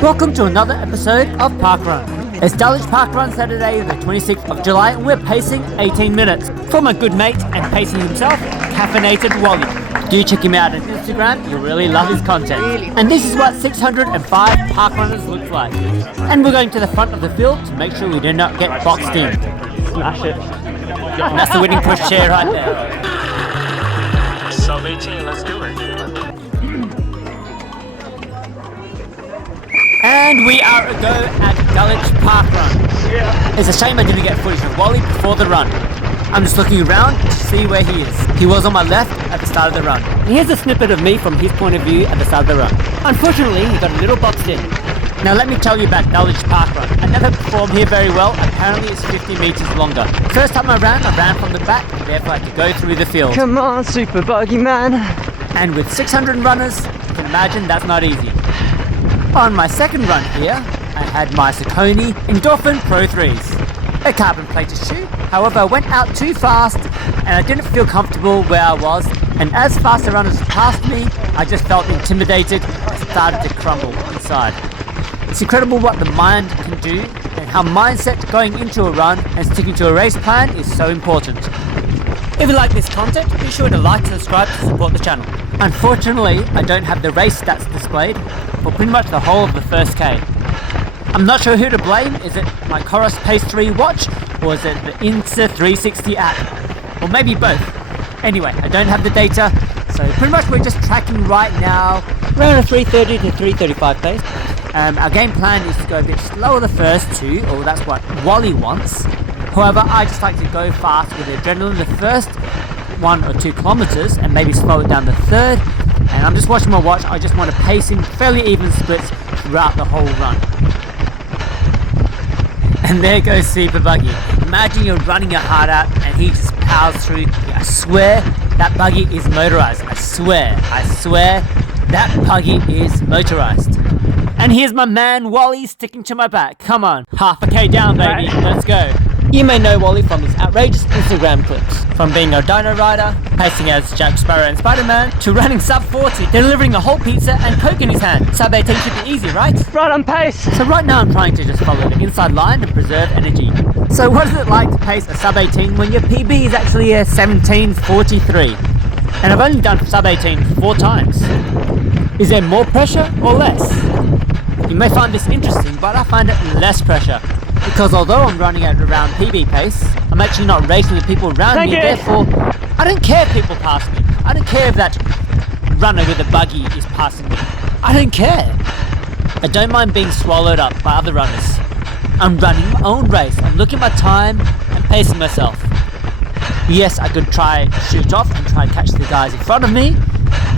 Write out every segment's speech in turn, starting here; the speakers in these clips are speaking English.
Welcome to another episode of Parkrun. It's Dulwich Parkrun Saturday the 26th of July and we're pacing 18 minutes. For my good mate and pacing himself, caffeinatedwally. Do check him out on Instagram, you'll really love his content. And this is what 605 parkrunners look like. And we're going to the front of the field to make sure we do not get boxed in. Smash it. And that's the winning pushchair right there. Sub 18, let's do it. And we are a go at Dulwich Parkrun. Yeah. It's a shame I didn't get footage of Wally before the run. I'm just looking around to see where he is. He was on my left at the start of the run. And here's a snippet of me from his point of view at the start of the run. Unfortunately, he got a little boxed in. Now let me tell you about Dulwich Parkrun. I never performed here very well. Apparently it's 50 meters longer. First time I ran from the back, and therefore I had to go through the field. Come on, super buggy man. And with 600 runners, you can imagine that's not easy. On my second run here, I had my Saucony Endorphin Pro 3s. A carbon plated shoe, however I went out too fast and I didn't feel comfortable where I was, and as faster runners passed me, I just felt intimidated and started to crumble inside. It's incredible what the mind can do and how mindset going into a run and sticking to a race plan is so important. If you like this content, be sure to like and subscribe to support the channel. Unfortunately, I don't have the race stats displayed for pretty much the whole of the first K. I'm not sure who to blame. Is it my Coros Pace 3 watch or is it the Insta 360 app? Or maybe both. Anyway, I don't have the data, so pretty much we're just tracking right now around a 330 to 335 pace. Our game plan is to go a bit slower the first two, or that's what Wally wants. However, I just like to go fast with adrenaline the first 1 or 2 kilometers and maybe slow it down the third. And I'm just watching my watch. I just want to pace in fairly even splits throughout the whole run. And there goes Super Buggy. Imagine you're running your heart out and he just powers through. I swear that buggy is motorized. I swear that buggy is motorized. And here's my man Wally sticking to my back. Come on, half a K down, baby. Let's go. You may know Wally from his outrageous Instagram clips. From being a dino rider, pacing as Jack Sparrow and Spider-Man, to running sub 40, delivering a whole pizza and Coke in his hand. Sub 18 should be easy, right? Right on pace. So right now I'm trying to just follow the inside line and preserve energy. So what is it like to pace a sub 18 when your PB is actually a 17:43? And I've only done sub 18 4 times. Is there more pressure or less? You may find this interesting, but I find it less pressure. Because although I'm running at around PB pace, I'm actually not racing the people around me, therefore I don't care if people pass me. I don't care if that runner with a buggy is passing me. I don't care. I don't mind being swallowed up by other runners. I'm running my own race. I'm looking at my time and pacing myself. Yes, I could try shoot off and try catch the guys in front of me,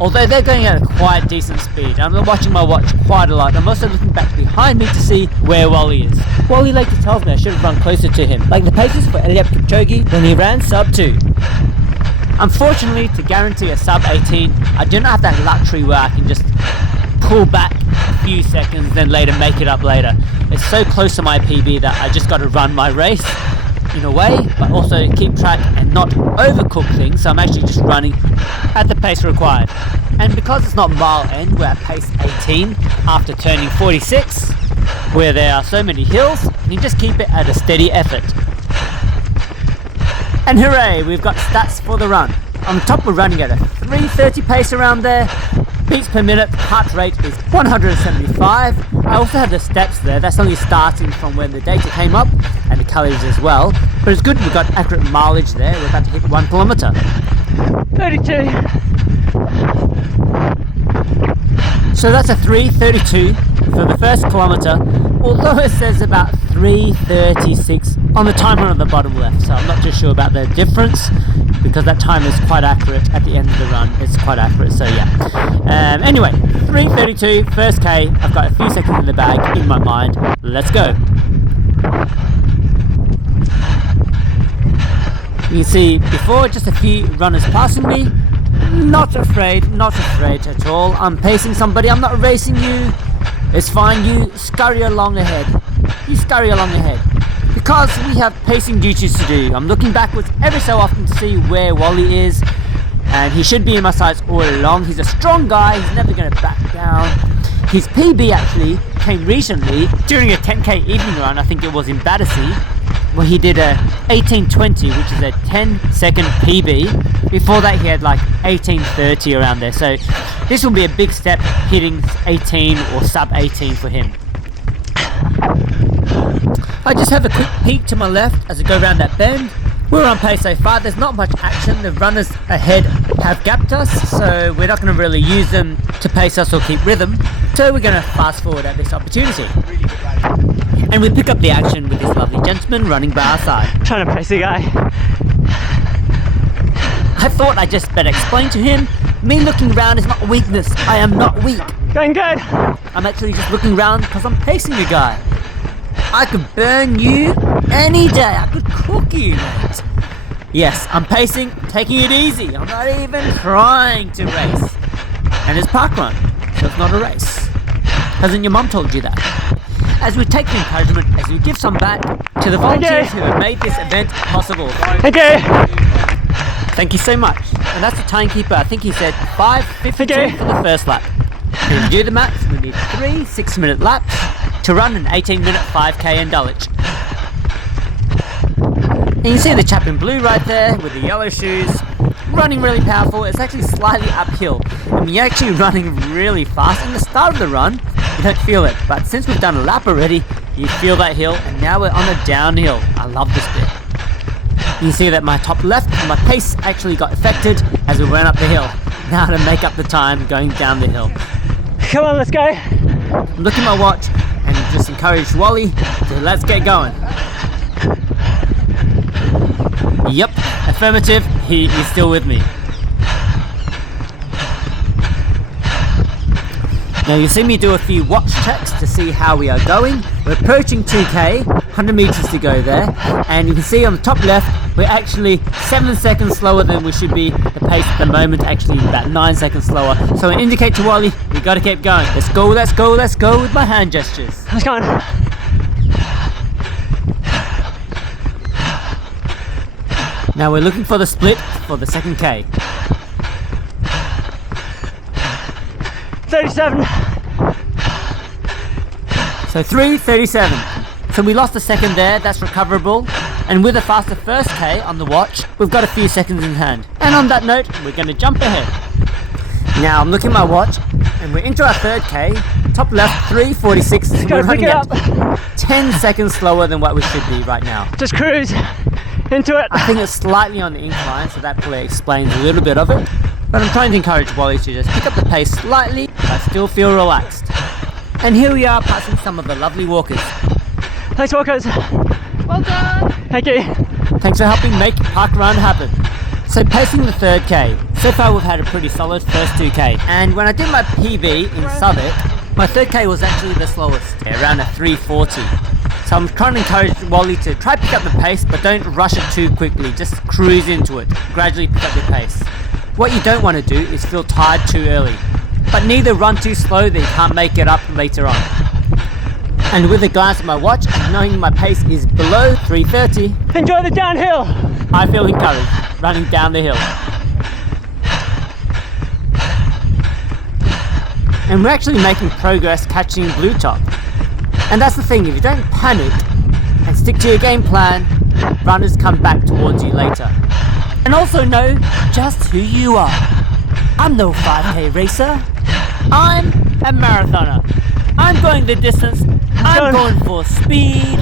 although they're going at a quite decent speed. I'm watching my watch quite a lot. I'm also looking back behind me to see where Wally is. Wally later tells me I should have run closer to him, like the paces for Eliab Kipchoge when he ran sub 2. Unfortunately, to guarantee a sub 18, I do not have that luxury where I can just pull back a few seconds then later make it up later. It's so close to my PB that I just got to run my race in a way, but also keep track and not overcook things, so I'm actually just running at the pace required. And because it's not mile end, we're at pace 18 after turning 46, where there are so many hills, you can just keep it at a steady effort. And hooray, we've got stats for the run. On top we're running at a 330 pace around there. Beats per minute, heart rate is 175. I also have the steps there, that's only starting from when the data came up, and the calories as well. But it's good, we've got accurate mileage there, we're about to hit 1 kilometer. 32. So that's a 3:32 for the first kilometer, although it says about 3:36 on the timer on the bottom left, so I'm not too sure about the difference, because that time is quite accurate at the end of the run. It's quite accurate, so yeah. Anyway, 3:32, first K. I've got a few seconds in the bag in my mind. Let's go. You can see before just a few runners passing me. Not afraid at all. I'm pacing somebody, I'm not racing you. It's fine, you scurry along ahead. Because we have pacing duties to do. I'm looking backwards every so often to see where Wally is. and he should be in my sights all along. He's a strong guy, he's never going to back down. His PB actually came recently during a 10k evening run, I think it was in Battersea, where he did a 18:20, which is a 10-second PB. Before that he had like 18:30 around there, so this will be a big step hitting 18 or sub 18 for him. I just have a quick peek to my left as I go around that bend. We're on pace so far, there's not much action. The runners ahead have gapped us, so we're not going to really use them to pace us or keep rhythm. So we're going to fast forward at this opportunity. And we pick up the action with this lovely gentleman running by our side. Trying to pace the guy. I thought I'd just better explain to him, me looking around is not weakness, I am not weak. Going good. I'm actually just looking around because I'm pacing the guy. I could burn you any day, I could cook you, mate. Yes, I'm pacing, taking it easy, I'm not even trying to race. And it's parkrun, so it's not a race. Hasn't your mum told you that? As we take the encouragement, as we give some back to the volunteers who have made this event possible. Okay. Thank you so much. And that's the timekeeper, I think he said 5:52 for the first lap. To do the maths, we need 3 6-minute laps to run an 18-minute 5k in Dulwich. And you see the chap in blue right there with the yellow shoes, running really powerful. It's actually slightly uphill. And you're actually running really fast. In the start of the run, you don't feel it. But since we've done a lap already, you feel that hill, and now we're on a downhill. I love this bit. You see that my top left, my pace actually got affected as we went up the hill. Now to make up the time going down the hill. Come on, let's go. I'm looking at my watch and just encourage Wally to let's get going. Yep, affirmative, he is still with me. Now you see me do a few watch checks to see how we are going. We're approaching 2k, 100 meters to go there, and you can see on the top left we're actually 7 seconds slower than we should be. The pace at the moment actually about 9 seconds slower. So I indicate to Wally, we gotta keep going. Let's go, let's go, let's go with my hand gestures. Let's go on. Now we're looking for the split for the second K. 37. So 3:37. So we lost a second there, that's recoverable. And with a faster first K on the watch, we've got a few seconds in hand. And on that note, we're going to jump ahead. Now I'm looking at my watch, and we're into our third K. Top left, 3:46. We're running at 10 seconds slower than what we should be right now. Just cruise into it. I think it's slightly on the incline, so that probably explains a little bit of it. But I'm trying to encourage Wally to just pick up the pace slightly, but still feel relaxed. And here we are passing some of the lovely walkers. Thanks, walkers. Well done. Thank you. Thanks for helping make Parkrun happen. So pacing the third K. So far we've had a pretty solid first 2k. And when I did my PB in Southwark, my third K was actually the slowest, around a 3:40. So I'm trying to encourage Wally to try pick up the pace, but don't rush it too quickly. Just cruise into it. Gradually pick up your pace. What you don't want to do is feel tired too early, but neither run too slow that you can't make it up later on. And with a glance at my watch, knowing my pace is below 3:30, Enjoy the downhill. I feel encouraged running down the hill. And we're actually making progress catching Blue Top. And that's the thing, if you don't panic and stick to your game plan, runners come back towards you later. And also know just who you are. I'm no 5k racer. I'm a marathoner. I'm going the distance. I'm going for speed.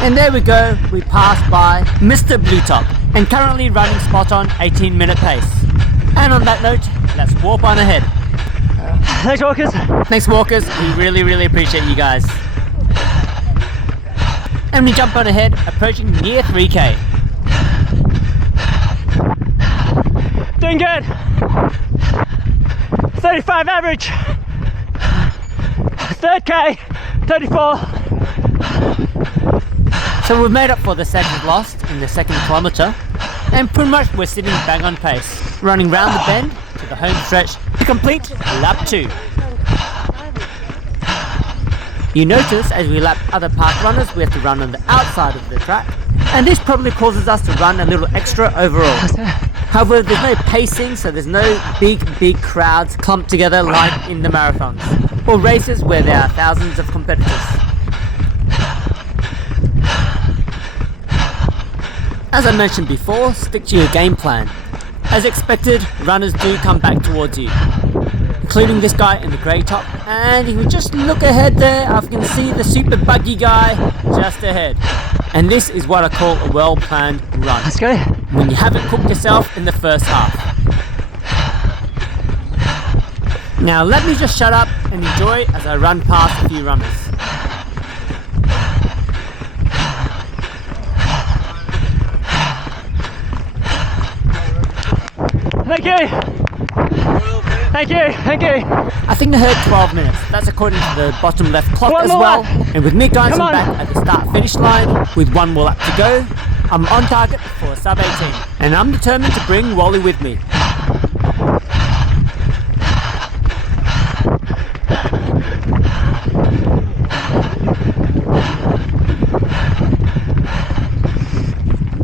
And there we go, we passed by Mr. Blue Top, and currently running spot on 18-minute pace. And on that note, let's warp on ahead. Thanks, walkers. Thanks, walkers. We really appreciate you guys. And we jump on ahead, approaching near 3k. Doing good. 35 average. Third K, 34. So we've made up for the seconds lost in the second kilometre, and pretty much we're sitting bang on pace, running round the bend to the home stretch to complete lap 2. You notice as we lap other park runners, we have to run on the outside of the track, and this probably causes us to run a little extra overall. However, there's no pacing, so there's no big crowds clumped together like in the marathons or races where there are thousands of competitors. As I mentioned before, stick to your game plan. As expected, runners do come back towards you, including this guy in the grey top, and if you just look ahead there, I can see the super buggy guy just ahead. And this is what I call a well-planned run. Let's go. When you haven't cooked yourself in the first half. Now let me just shut up and enjoy as I run past a few runners. Thank you. Thank you. Thank you. I think I heard 12 minutes. That's according to the bottom left clock One as more well. lap. And with me guys, Come I'm on. back at the start-finish line with one more lap to go. I'm on target for a sub 18, and I'm determined to bring Wally with me.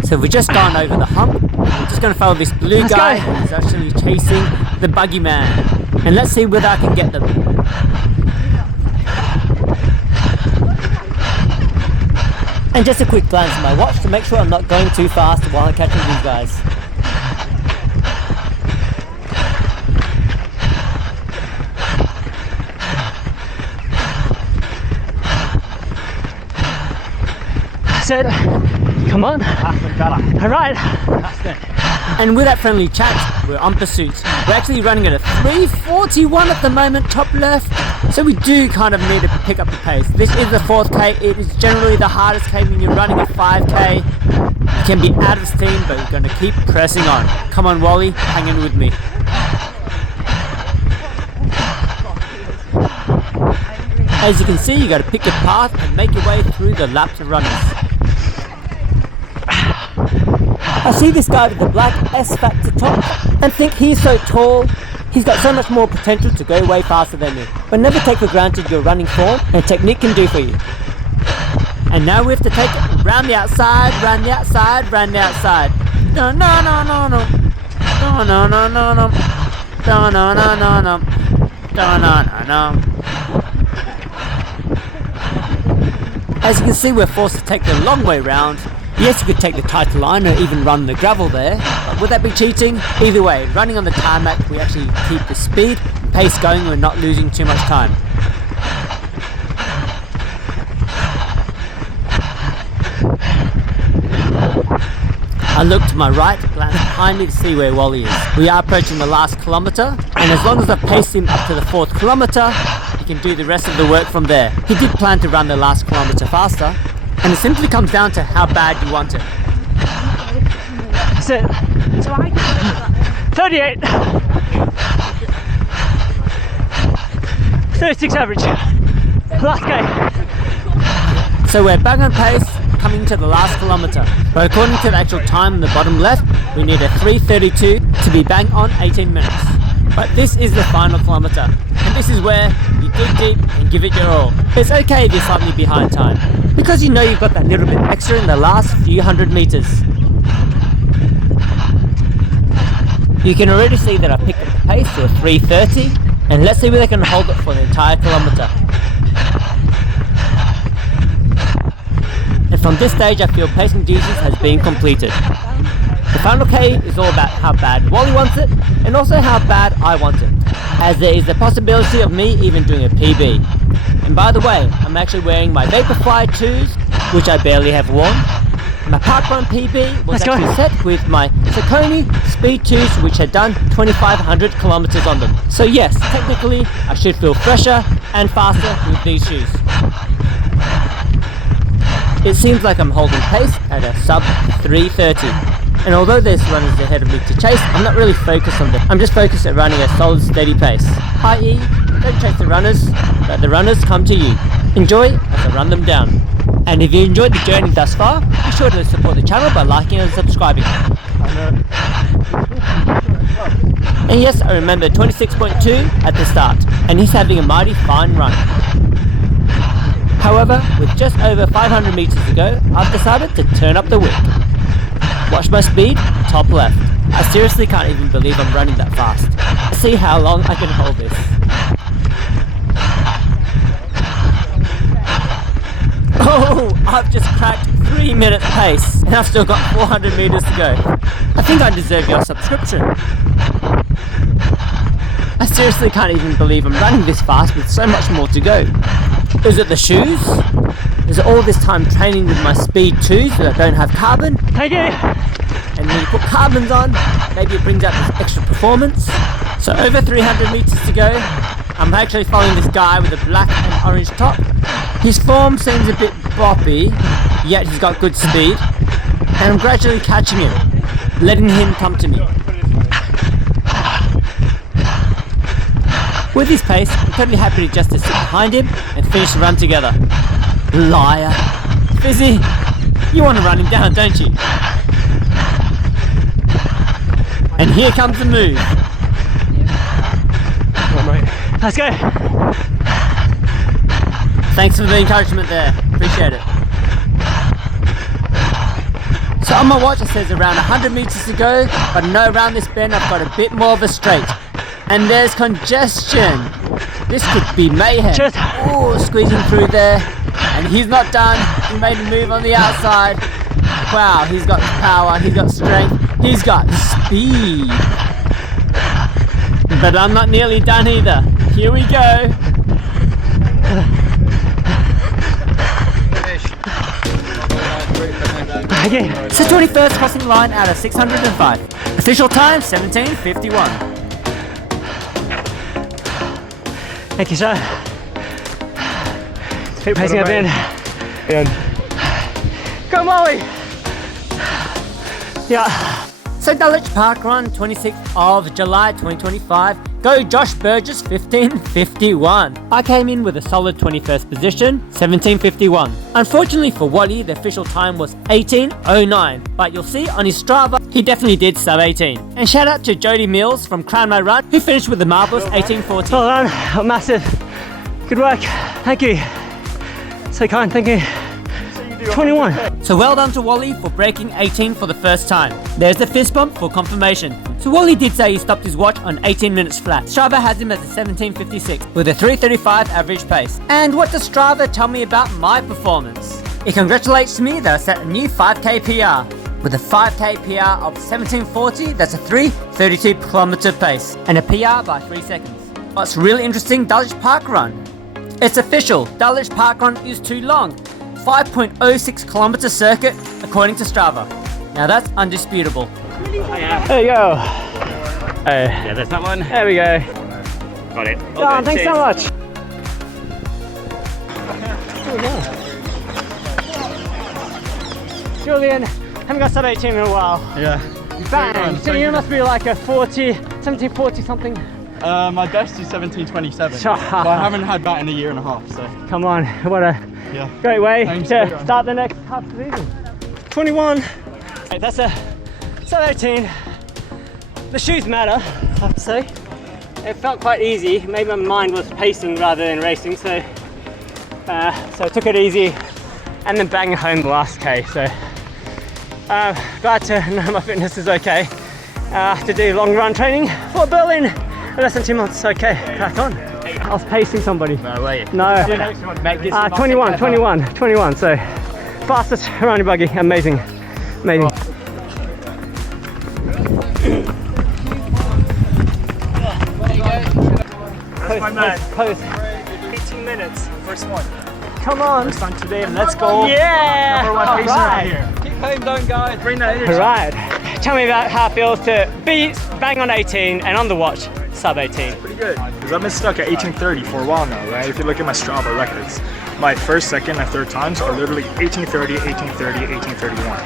So we've just gone over the hump. I'm just going to follow this blue Let's guy go. who's actually chasing the buggy man. And let's see whether I can get them. And just a quick glance at my watch to make sure I'm not going too fast while I'm catching these guys. That's it. Come on. All right. And with that friendly chat, we're on pursuit. We're actually running at a 3:41 at the moment, top left. So we do kind of need to pick up the pace. This is the 4th K. It is generally the hardest K when you're running a 5K. You can be out of steam, but you're going to keep pressing on. Come on, Wally, hang in with me. As you can see, you got to pick your path and make your way through the laps of runners. I see this guy with the black S-Factor top and think he's so tall, he's got so much more potential to go way faster than me. But never take for granted your running form and technique can do for you. And now we have to take it round the outside, round the outside, round the outside. No, no, no, no, no. No, no, no, no, no. No, no, no, no, no. No, no, no, no. As you can see, we're forced to take the long way round. Yes, you could take the tighter line or even run the gravel there, but would that be cheating? Either way, running on the tarmac, we actually keep the speed and pace going, we're not losing too much time. I look to my right, glance behind me to see where Wally is. We are approaching the last kilometre, and as long as I pace him up to the 4th kilometre, he can do the rest of the work from there. He did plan to run the last kilometre faster, and it simply comes down to how bad you want it. That's it. 38. 36 average. Last K. So we're back on pace, coming to the last kilometre. But according to the actual time in the bottom left, we need a 3:32 to be bang on 18 minutes. But this is the final kilometre, and this is where you dig deep and give it your all. It's okay if you're slightly behind time, because you know you've got that little bit extra in the last few hundred metres. You can already see that I picked up the pace to a 3:30, and let's see whether I can hold it for the entire kilometre. And from this stage I feel pacing duties has been completed. The final K is all about how bad Wally wants it, and also how bad I want it, as there is the possibility of me even doing a PB. And by the way, I'm actually wearing my Vaporfly 2s, which I barely have worn. My Parkrun PB was Let's go. actually set with my Saucony Speed 2s, which had done 2,500 kilometers on them. So yes, technically I should feel fresher and faster with these shoes. It seems like I'm holding pace at a sub 3:30. And although there's runners ahead of me to chase, I'm not really focused on them. I'm just focused at running a solid, steady pace. I.e., don't chase the runners, let the runners come to you. Enjoy as I run them down. And if you enjoyed the journey thus far, be sure to support the channel by liking and subscribing. And yes, I remember 26.2 at the start, and he's having a mighty fine run. However, with just over 500 meters to go, I've decided to turn up the whip. Watch my speed, top left. I seriously can't even believe I'm running that fast. Let's see how long I can hold this. Oh, I've just cracked 3 minutes pace and I've still got 400 meters to go. I think I deserve your subscription. I seriously can't even believe I'm running this fast with so much more to go. Is it the shoes? Is it all this time training with my speed 2s that don't have carbon? Thank you. And when you put carbons on, maybe it brings out this extra performance. So over 300 meters to go. I'm actually following this guy with a black and orange top. His form seems a bit boppy, yet he's got good speed. And I'm gradually catching him, letting him come to me. With his pace, I'm totally happy just to sit behind him and finish the run together. Liar. Fizzy, you want to run him down, don't you? And here comes the move. Let's go. Thanks for the encouragement there. Appreciate it. So on my watch it says around 100 meters to go, but I know around this bend I've got a bit more of a straight. And there's congestion. This could be mayhem. Oh, squeezing through there. And he's not done. He made a move on the outside. Wow, he's got power, he's got strength, he's got speed. But I'm not nearly done either. Here we go. Okay. So 21st crossing line out of 605. Official time 17:51. Thank you, sir. Keep pacing up in. Go, Molly! Yeah. So Dulwich Parkrun, 26th of July 2025. Go Josh Burgess, 15:51. I came in with a solid 21st position, 17:51. Unfortunately for Wally, the official time was 18:09, but you'll see on his Strava, he definitely did sub 18. And shout out to Jody Mills from Crown My Run, who finished with the marvellous 18:40. Well done. Oh, massive. Good work. Thank you. So kind, thank you. 21. So well done to Wally for breaking 18 for the first time. There's a fist bump for confirmation. So Wally did say he stopped his watch on 18 minutes flat. Strava has him as a 17:56 with a 3:35 average pace. And what does Strava tell me about my performance? It congratulates me that I set a new 5k PR. With a 5k PR of 17:40, that's a 3:32 kilometer pace and a PR by 3 seconds. What's really interesting, Dulwich Parkrun. It's official, Dulwich Parkrun is too long. 5.06 kilometer circuit according to Strava. Now that's undisputable. There you go. Yeah, there's that one. There we go. Got it. Oh, thanks so much. Julian, haven't got sub 18 in a while. Yeah. Bang! So you must be like a 1740 something. My best is 17:27. But I haven't had that in a year and a half, so. Come on, what a Yeah. great way Thanks, to everyone. start the next half of the season. 21. Hey, that's a sub 18. The shoes matter, I have to say. It felt quite easy. Maybe my mind was pacing rather than racing, so I took it easy and then banged home the last K. So glad to know my fitness is okay. To do long run training for Berlin in less than 2 months. Okay, crack on. I was pacing somebody. No way. No. 21, so fastest running buggy, amazing. Amazing. Close. 18 minutes. First one. Come on. First time today, let's go. Yeah. Number one pacer Alright. right here. Keep playing down, guys. Bring that energy. Right. Tell me about how it feels to be bang on 18 and on the watch sub 18. Pretty good. Because I've been stuck at 18:30 for a while now, right? If you look at my Strava records, my first, second, and third times are literally 18:30, 18:30, 18:31.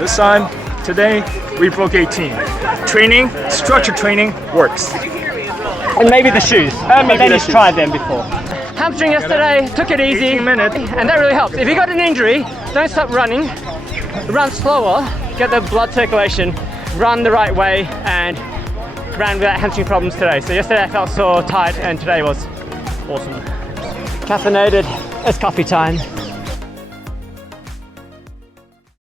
This time, today, we broke 18. Training, structured training works. And maybe the shoes. But then the you've shoes. tried them before. Hamstring yesterday, took it easy. 18 minutes. And that really helps. If you got an injury, don't stop running. Run slower, get the blood circulation, run the right way, and ran without hamstring problems today. So yesterday I felt so tight and today was awesome. Caffeinated, it's coffee time.